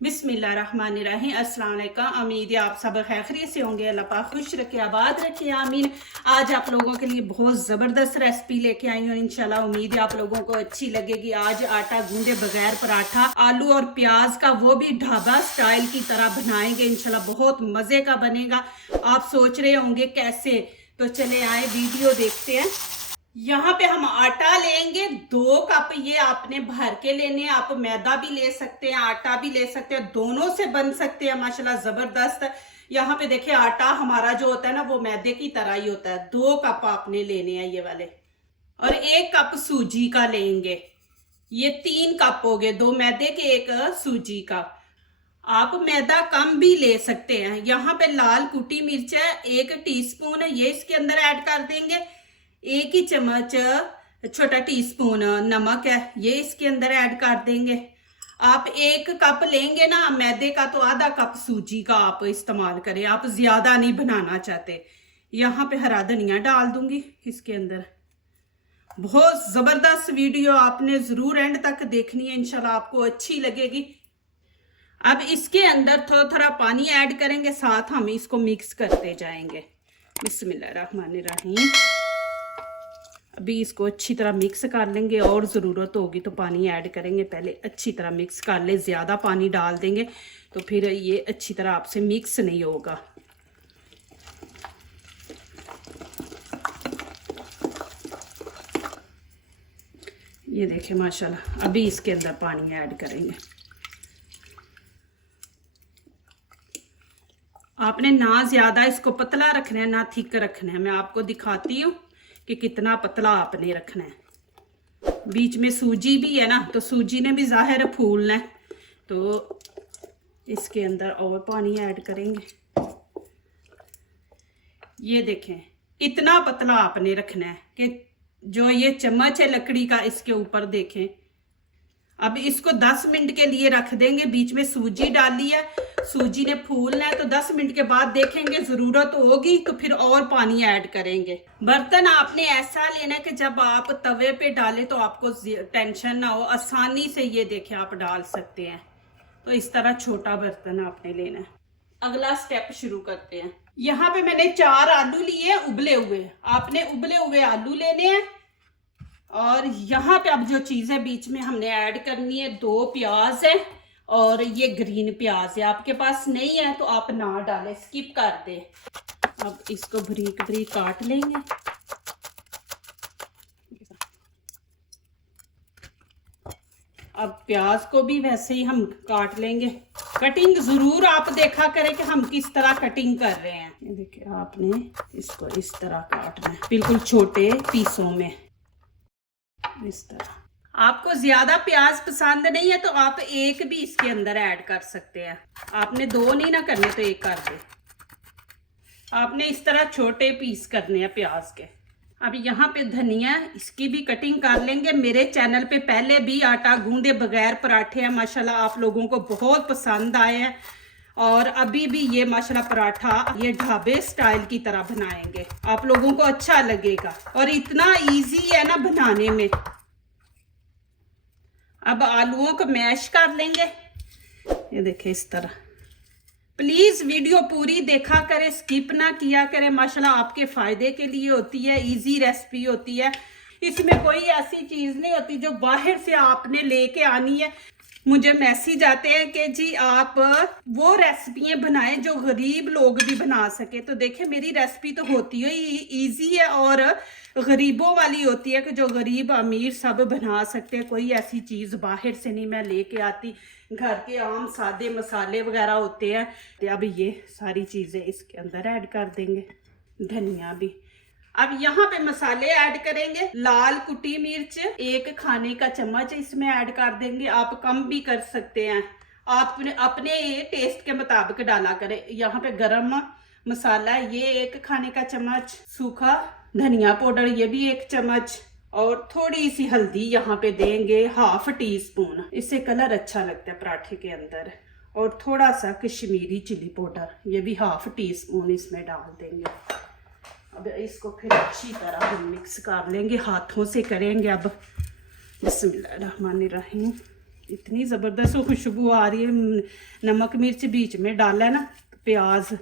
बिस्मिल्लाहिर्रहमानिर्रहीम। अस्सलाम वालेकुम। उम्मीद है आप सब खैरियत से होंगे। अल्लाह पाक खुश रखे, आबाद रखे, आमीन। आज आप लोगों के लिए बहुत ज़बरदस्त रेसिपी लेके आई हूँ। इंशाल्लाह उम्मीद है आप लोगों को अच्छी लगेगी। आज आटा गूंदे बगैर पराठा आलू और प्याज का, वो भी ढाबा स्टाइल की तरह बनाएंगे। इंशाल्लाह बहुत मज़े का बनेगा। आप सोच रहे होंगे कैसे, तो चले आए वीडियो देखते हैं। यहाँ पे हम आटा लेंगे 2 कप। ये आपने भर के लेने हैं। आप मैदा भी ले सकते हैं, आटा भी ले सकते हैं, दोनों से बन सकते हैं माशाल्लाह जबरदस्त। यहाँ पे देखिए आटा हमारा जो होता है ना, वो मैदे की तरह ही होता है। 2 कप आपने लेने हैं ये वाले, और 1 कप सूजी का लेंगे। ये 3 कप हो गए, 2 मैदे के 1 सूजी का। आप मैदा कम भी ले सकते हैं। यहाँ पे लाल कुटी मिर्च है 1 टीस्पून है, ये इसके अंदर ऐड कर देंगे। 1 ही चम्मच छोटा टीस्पून नमक है, ये इसके अंदर ऐड कर देंगे। आप 1 कप लेंगे ना मैदे का, तो आधा कप सूजी का आप इस्तेमाल करें। आप ज्यादा नहीं बनाना चाहते। यहाँ पे हरा धनिया डाल दूंगी इसके अंदर। बहुत जबरदस्त वीडियो, आपने जरूर एंड तक देखनी है, इंशाल्लाह आपको अच्छी लगेगी। अब इसके अंदर थोड़ा थोड़ा पानी ऐड करेंगे, साथ हम इसको मिक्स करते जाएंगे। बिस्मिल्लाहिर्रहमानिर्रहीम। अभी इसको अच्छी तरह मिक्स कर लेंगे, और ज़रूरत होगी तो पानी ऐड करेंगे। पहले अच्छी तरह मिक्स कर ले। ज़्यादा पानी डाल देंगे तो फिर ये अच्छी तरह आपसे मिक्स नहीं होगा। ये देखिए माशाल्लाह। अभी इसके अंदर पानी ऐड करेंगे। आपने ना ज़्यादा इसको पतला रखना है ना थिक रखना है। मैं आपको दिखाती हूँ कि कितना पतला आपने रखना है। बीच में सूजी भी है ना, तो सूजी ने भी ज़ाहिर फूलना है, तो इसके अंदर और पानी ऐड करेंगे। ये देखें इतना पतला आपने रखना है कि जो ये चम्मच है लकड़ी का, इसके ऊपर देखें। अब इसको 10 मिनट के लिए रख देंगे। बीच में सूजी डाली है, सूजी ने फूलना है, तो 10 मिनट के बाद देखेंगे, जरूरत होगी तो फिर और पानी ऐड करेंगे। बर्तन आपने ऐसा लेना है कि जब आप तवे पे डालें तो आपको टेंशन ना हो, आसानी से ये देखें आप डाल सकते हैं। तो इस तरह छोटा बर्तन आपने लेना है। अगला स्टेप शुरू करते हैं। यहाँ पे मैंने 4 आलू लिए उबले हुए। आपने उबले हुए आलू लेने हैं। और यहाँ पे अब जो चीज़ें बीच में हमने ऐड करनी है, 2 प्याज है और ये ग्रीन प्याज है। आपके पास नहीं है तो आप ना डालें, स्किप कर दे। अब इसको बारीक बारीक काट लेंगे। अब प्याज को भी वैसे ही हम काट लेंगे। कटिंग जरूर आप देखा करें कि हम किस तरह कटिंग कर रहे हैं। ये देखिए आपने इसको इस तरह काटना है, बिल्कुल छोटे पीसों में, इस तरह। आपको ज्यादा प्याज पसंद नहीं है तो आप 1 भी इसके अंदर ऐड कर सकते हैं। आपने 2 नहीं ना करने तो 1 कर दे। आपने इस तरह छोटे पीस करने हैं प्याज के। अब यहाँ पे धनिया, इसकी भी कटिंग कर लेंगे। मेरे चैनल पे पहले भी आटा गूंदे बगैर पराठे हैं, माशाल्लाह आप लोगों को बहुत पसंद आए हैं। और अभी भी ये माशाल्लाह पराठा ये ढाबे स्टाइल की तरह बनाएंगे, आप लोगों को अच्छा लगेगा और इतना इजी है ना बनाने में। अब आलूओं को मैश कर लेंगे। ये देखिए इस तरह। प्लीज वीडियो पूरी देखा करें, स्किप ना किया करें। माशाल्लाह आपके फायदे के लिए होती है, इजी रेसिपी होती है। इसमें कोई ऐसी चीज नहीं होती जो बाहर से आपने लेके आनी है। मुझे मैसेज आते हैं कि जी आप वो रेसिपियां बनाएं जो गरीब लोग भी बना सके। तो देखिए मेरी रेसिपी तो होती है इजी है और गरीबों वाली होती है कि जो गरीब अमीर सब बना सकते हैं। कोई ऐसी चीज बाहर से नहीं मैं लेके आती, घर के आम सादे मसाले वगैरह होते हैं। तो अब ये सारी चीजें इसके अंदर ऐड कर देंगे, धनिया भी। अब यहाँ पे मसाले ऐड करेंगे। लाल कुटी मिर्च 1 खाने का चम्मच इसमें ऐड कर देंगे। आप कम भी कर सकते हैं, आप अपने टेस्ट के मुताबिक डाला करें। यहाँ पे गरम मसाला ये 1 खाने का चम्मच, सूखा धनिया पाउडर ये भी 1 चम्मच, और थोड़ी सी हल्दी यहाँ पे देंगे 1/2 टीस्पून। इससे कलर अच्छा लगता है पराठे के अंदर। और थोड़ा सा कश्मीरी चिली पाउडर ये भी 1/2 टीस्पून इसमें डाल देंगे। अब इसको फिर अच्छी तरह हम मिक्स कर लेंगे, हाथों से करेंगे। अब बिस्मिल्लाहिर्रहमानिर्रहीम। इतनी ज़बरदस्त खुशबू आ रही है। नमक मिर्च बीच में डाला है ना, प्याज,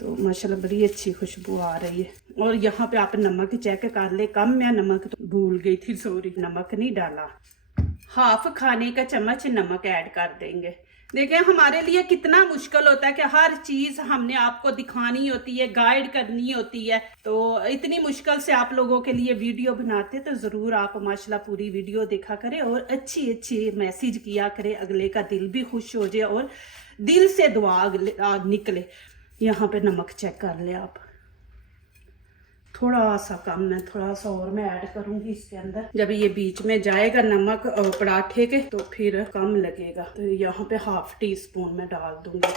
तो माशाल्लाह बड़ी अच्छी खुशबू आ रही है। और यहाँ पे आप नमक चेक कर ले, कम मैं नमक तो भूल गई थी, सॉरी, नमक नहीं डाला। हाफ खाने का चम्मच नमक ऐड कर देंगे। देखिए हमारे लिए कितना मुश्किल होता है कि हर चीज़ हमने आपको दिखानी होती है, गाइड करनी होती है। तो इतनी मुश्किल से आप लोगों के लिए वीडियो बनाते, तो ज़रूर आप माशाल्लाह पूरी वीडियो देखा करें और अच्छी अच्छी मैसेज किया करें, अगले का दिल भी खुश हो जाए और दिल से दुआ निकले। यहाँ पे नमक चेक कर ले आप, थोड़ा सा कम है, थोड़ा सा और मैं ऐड करूंगी इसके अंदर। जब ये बीच में जाएगा नमक पराठे के तो फिर कम लगेगा। तो यहाँ पे हाफ टी स्पून में डाल दूंगी।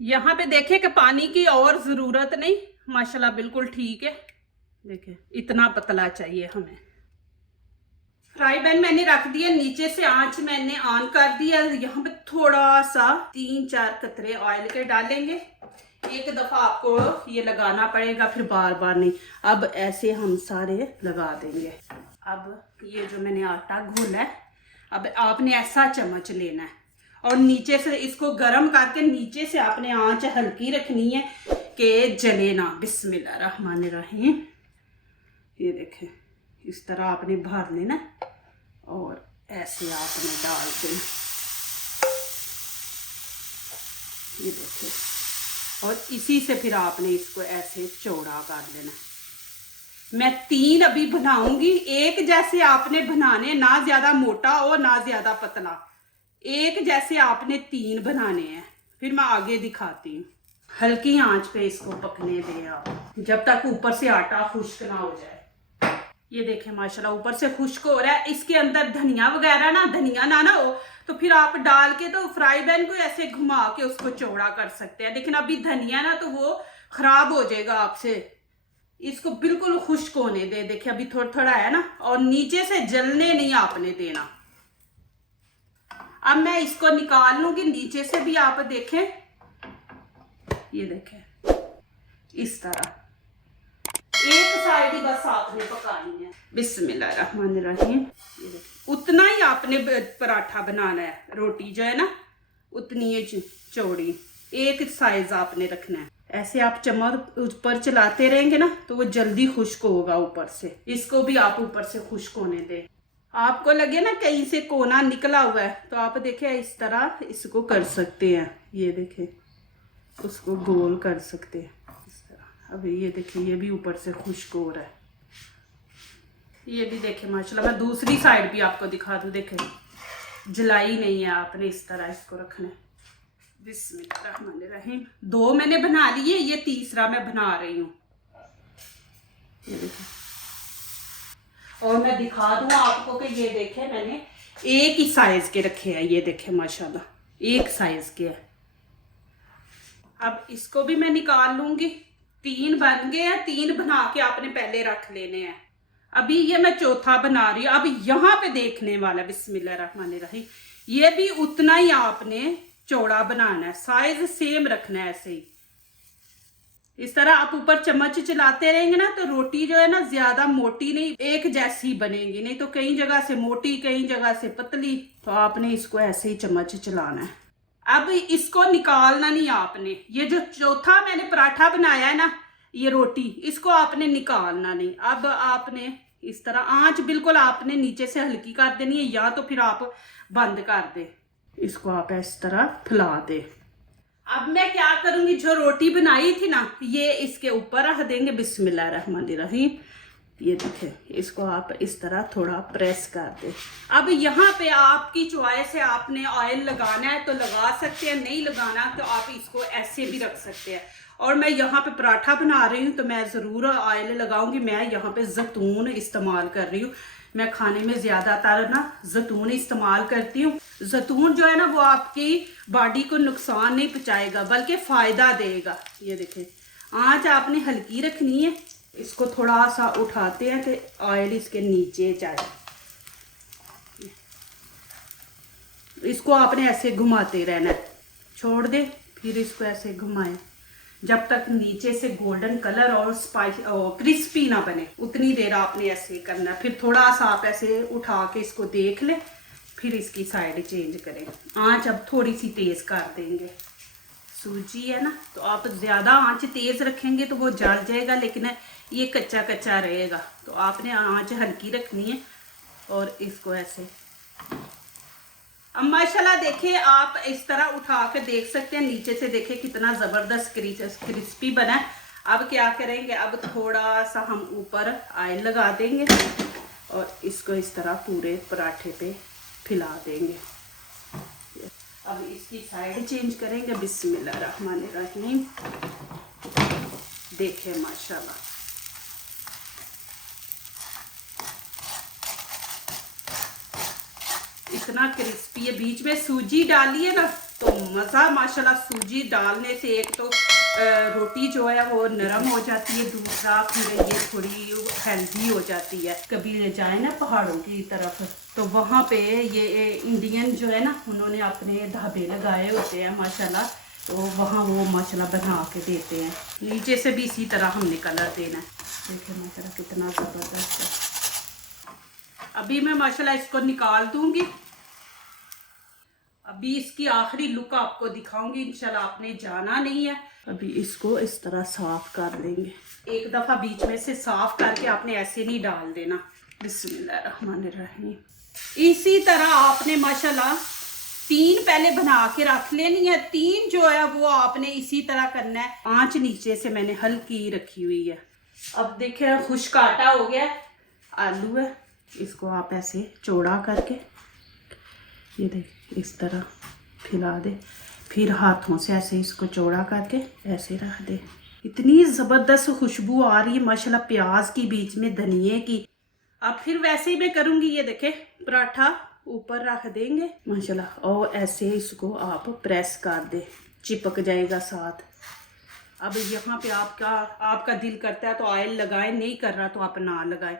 यहाँ पे देखे कि पानी की और ज़रूरत नहीं, माशाल्लाह बिल्कुल ठीक है। देखे इतना पतला चाहिए हमें। फ्राई पैन मैंने रख दिया, नीचे से आंच मैंने ऑन कर दिया। यहाँ पे थोड़ा सा 3-4 कतरे ऑयल के डालेंगे। एक दफा आपको ये लगाना पड़ेगा, फिर बार बार नहीं। अब ऐसे हम सारे लगा देंगे। अब ये जो मैंने आटा घोला है, अब आपने ऐसा चम्मच लेना है और नीचे से इसको गर्म करके नीचे से आपने आंच हल्की रखनी है कि जले ना। बिस्मिल्लाहिर्रहमानिर्रहीम। ये देखें, इस तरह आपने भर लेना और ऐसे आपने डाल देना। ये देखें, और इसी से फिर आपने इसको ऐसे चौड़ा कर लेना। मैं 3 अभी बनाऊंगी, एक जैसे आपने बनाने, ना ज्यादा मोटा और ना ज्यादा पतला, एक जैसे आपने 3 बनाने हैं। फिर मैं आगे दिखाती हूँ। हल्की आंच पे इसको पकने दें आप, जब तक ऊपर से आटा खुश्क ना हो जाए। ये देखें माशाल्लाह ऊपर से खुश्क हो रहा है। इसके अंदर धनिया वगैरह ना, धनिया ना हो तो फिर आप डाल के तो फ्राई पैन को ऐसे घुमा के उसको चौड़ा कर सकते हैं। लेकिन अभी धनिया ना तो वो खराब हो जाएगा आपसे। इसको बिल्कुल खुश्क होने दे। देखिए अभी थोड़ा थोड़ा है ना, और नीचे से जलने नहीं आपने देना। अब मैं इसको निकाल लूंगी। नीचे से भी आप देखें, ये देखें इस तरह एक साइड ही बस आपने पकानी है। बिस्मिल्लाहिर्रहमानिर्रहीम। ये देखिए, उतना ही आपने पराठा बनाना है। रोटी जो है ना उतनी ही चौड़ी, एक साइज आपने रखना है। ऐसे आप चम्मच ऊपर चलाते रहेंगे ना तो वो जल्दी खुश्क होगा ऊपर से। इसको भी आप ऊपर से खुश्क होने दें। आपको लगे ना कहीं से कोना निकला हुआ है तो आप देखें इस तरह इसको कर सकते हैं। ये देखें, उसको गोल कर सकते हैं इस तरह। अभी ये देखिए, ये भी ऊपर से खुश्क हो रहा है। ये भी देखें माशाल्लाह। मैं दूसरी साइड भी आपको दिखा दूं। देखें जलाई नहीं है, आपने इस तरह इसको रखना है। बिस्मिल्लाहिर्रहमानिर्रहीम। 2 मैंने बना लिए, ये तीसरा मैं बना रही हूँ। ये देखें, और मैं दिखा दूँ आपको कि ये देखें मैंने एक ही साइज के रखे हैं। ये देखें माशाल्लाह एक साइज के है। अब इसको भी मैं निकाल लूंगी। 3 बन गए हैं। 3 बना के आपने पहले रख लेने हैं। अभी ये मैं चौथा बना रही हूँ। अब यहाँ पे देखने वाला, बिस्मिल्लाहिर्रहमानिर्रहीम। ये भी उतना ही आपने चौड़ा बनाना है, साइज सेम रखना है। ऐसे ही इस तरह आप ऊपर चम्मच चलाते रहेंगे ना तो रोटी जो है ना ज्यादा मोटी नहीं, एक जैसी बनेगी। नहीं तो कई जगह से मोटी, कई जगह से पतली। तो आपने इसको ऐसे ही चम्मच चलाना है। अब इसको निकालना नहीं आपने। ये जो चौथा मैंने पराठा बनाया है ना, ये रोटी, इसको आपने निकालना नहीं। अब आपने इस तरह आंच बिल्कुल आपने नीचे से हल्की कर देनी है, या तो फिर आप बंद कर दे। इसको आप इस तरह फैला दे। अब मैं क्या करूंगी, जो रोटी बनाई थी ना ये इसके ऊपर रख देंगे। बिस्मिल्लाहिर्रहमानिर्रहीम। ये देखें, इसको आप इस तरह थोड़ा प्रेस कर दे। अब यहाँ पे आपकी चॉइस है, आपने ऑयल लगाना है तो लगा सकते हैं, नहीं लगाना तो आप इसको ऐसे भी रख सकते हैं। और मैं यहाँ पे पराठा बना रही हूँ तो मैं ज़रूर ऑयल लगाऊंगी। मैं यहाँ पे जैतून इस्तेमाल कर रही हूँ। मैं खाने में ज़्यादातर ना जैतून इस्तेमाल करती हूँ। जैतून जो है ना वो आपकी बॉडी को नुकसान नहीं पहुँचाएगा बल्कि फ़ायदा देगा। ये देखें, आंच आपने हल्की रखनी है। इसको थोड़ा सा उठाते हैं कि ऑयल इसके नीचे जाए। इसको आपने ऐसे घुमाते रहना है, छोड़ दे, फिर इसको ऐसे घुमाएं जब तक नीचे से गोल्डन कलर और स्पाइसी और क्रिस्पी ना बने, उतनी देर आपने ऐसे करना है। फिर थोड़ा सा आप ऐसे उठा के इसको देख ले, फिर इसकी साइड चेंज करें। आंच अब थोड़ी सी तेज़ कर देंगे। सूजी है ना, तो आप ज़्यादा आंच तेज़ रखेंगे तो वो जल जाएगा, लेकिन ये कच्चा कच्चा रहेगा। तो आपने आंच हल्की रखनी है और इसको ऐसे। अब माशाल्लाह देखिए, आप इस तरह उठा कर देख सकते हैं, नीचे से देखिए कितना ज़बरदस्त क्रिस्पी बना है। अब क्या करेंगे, अब थोड़ा सा हम ऊपर ऑयल लगा देंगे और इसको इस तरह पूरे पराठे पे फैला देंगे। अब इसकी साइड चेंज करेंगे। बिस्मिल्लाहिर्रहमानिर्रहीम। देखिए माशाल्लाह, इतना क्रिस्पी है। बीच में सूजी डाली है ना, तो मज़ा माशाल्लाह। सूजी डालने से एक तो रोटी जो है वो नरम हो जाती है, दूसरा फिर ये थोड़ी हेल्दी हो जाती है। कभी जाए ना पहाड़ों की तरफ, तो वहाँ पे ये इंडियन जो है ना, उन्होंने अपने ढाबे लगाए होते हैं माशाल्लाह, तो वहाँ वो माशाल्लाह बना के देते हैं। नीचे से भी इसी तरह हमने कलर देना है। देखिए माशाल्लाह कितना ज़बरदस्त है। अभी मैं माशाल्लाह इसको निकाल दूंगी। अभी इसकी आखिरी लुक आपको दिखाऊंगी इंशाल्लाह, आपने जाना नहीं है। अभी इसको इस तरह साफ कर लेंगे। एक दफ़ा बीच में से साफ करके आपने ऐसे नहीं डाल देना। बिस्मिल्लाहिर्रहमानिर्रहीम। इसी तरह आपने माशाल्लाह 3 पहले बना के रख लेनी है। 3 जो है वो आपने इसी तरह करना है। आंच नीचे से मैंने हल्की रखी हुई है। अब देखिए खुश्क आटा हो गया, आलू है, इसको आप ऐसे चौड़ा करके ये देख इस तरह फैला दे, फिर हाथों से ऐसे इसको चौड़ा करके ऐसे रख दे। इतनी ज़बरदस्त खुशबू आ रही है माशाल्लाह, प्याज की, बीच में धनिए की। अब फिर वैसे ही मैं करूँगी। ये देखे पराठा ऊपर रख देंगे माशाल्लाह, और ऐसे इसको आप प्रेस कर दे, चिपक जाएगा साथ। अब यहाँ पे आपका दिल करता है तो ऑयल लगाए, नहीं कर रहा तो आप ना लगाए,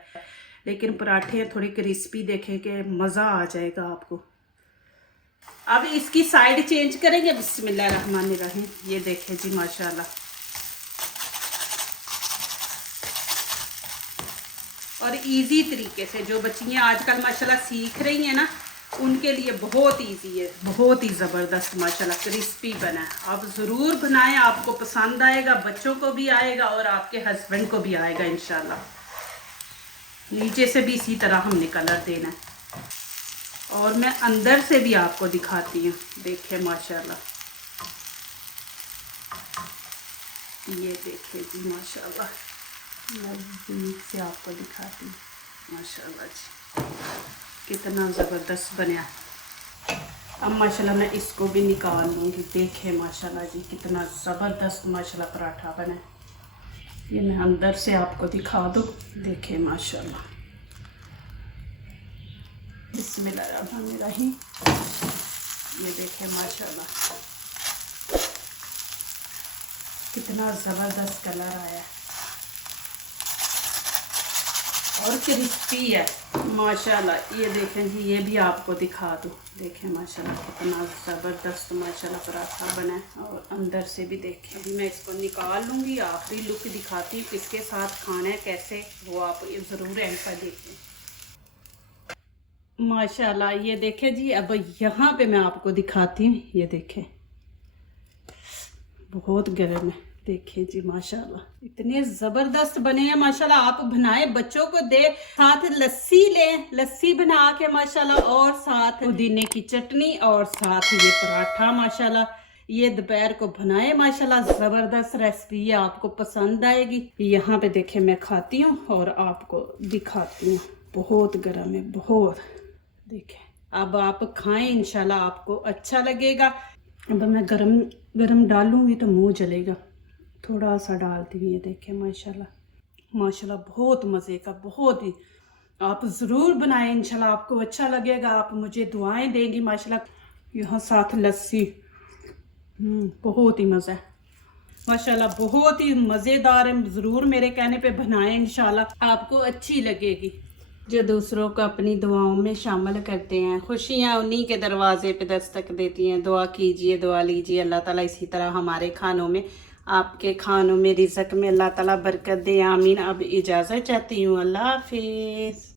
लेकिन पराठे थोड़े क्रिस्पी देखे के मज़ा आ जाएगा आपको। अब इसकी साइड चेंज करेंगे। बिस्मिल्लाहिर्रहमानिर्रहीम। ये देखें जी माशाल्लाह, और इजी तरीके से जो बच्चियाँ आजकल माशाल्लाह सीख रही हैं ना, उनके लिए बहुत इजी है, बहुत ही ज़बरदस्त माशाल्लाह क्रिस्पी बना है। आप ज़रूर बनाएं, आपको पसंद आएगा, बच्चों को भी आएगा और आपके हस्बैंड को भी आएगा इंशाल्लाह। नीचे से भी इसी तरह हमने कलर देना है, और मैं अंदर से भी आपको दिखाती हूँ। देखिए माशाल्लाह, ये देखिए जी माशाल्लाह, मैं नज़दीक से आपको दिखाती हूँ। माशाल्लाह जी कितना ज़बरदस्त बना। अब माशाल्लाह मैं इसको भी निकाल लूँगी। देखिए माशाल्लाह जी कितना ज़बरदस्त माशाल्लाह पराठा बना है। ये मैं अंदर से आपको दिखा दूँ। देखिए माशाल्लाह, बिस्मिल्लाहिर्रहमानिर्रहीम। ये देखें माशाल्लाह कितना ज़बरदस्त कलर आया है और क्रिस्पी है माशाल्लाह। ये देखें जी, ये भी आपको दिखा दूँ। देखें माशाल्लाह कितना ज़बरदस्त माशाल्लाह पराठा बना है, और अंदर से भी देखें। अभी मैं इसको निकाल लूँगी, आखिरी लुक दिखाती हूँ किसके साथ खाना है, कैसे, वो आप ज़रूर एंड पर देखें। माशाल्लाह ये देखें जी, अब यहाँ पे मैं आपको दिखाती हूँ। ये देखें बहुत गर्म है। देखिए जी माशाल्लाह इतने ज़बरदस्त बने हैं माशाल्लाह। आप बनाए, बच्चों को दे, साथ लस्सी लें, लस्सी बना के माशाल्लाह, और साथ पुदीने की चटनी, और साथ ये पराठा माशाल्लाह। ये दोपहर को बनाए माशाल्लाह, ज़बरदस्त रेसिपी है, आपको पसंद आएगी। यहाँ पे देखें मैं खाती हूँ और आपको दिखाती हूँ। बहुत गर्म है, बहुत। देखें अब आप खाएं, इंशाल्लाह आपको अच्छा लगेगा। अब मैं गरम डालूंगी तो मुंह जलेगा, थोड़ा सा डालती हूँ। ये देखें माशाल्लाह माशाल्लाह बहुत मज़े का, बहुत ही। आप ज़रूर बनाएं, इंशाल्लाह आपको अच्छा लगेगा। आप मुझे दुआएं देंगी माशाल्लाह। यहाँ साथ लस्सी, बहुत ही मज़ा है माशाल्लाह, बहुत ही मज़ेदार है। ज़रूर मेरे कहने पे बनाएं, इंशाल्लाह आपको अच्छी लगेगी। जो दूसरों को अपनी दुआओं में शामिल करते हैं, खुशियाँ उन्हीं के दरवाजे पे दस्तक देती हैं। दुआ कीजिए, दुआ लीजिए, अल्लाह ताला इसी तरह हमारे खानों में, आपके खानों में, रिज़्क़ में अल्लाह ताला बरकत दे, आमीन। अब इजाज़त चाहती हूँ, अल्लाह हाफिज़।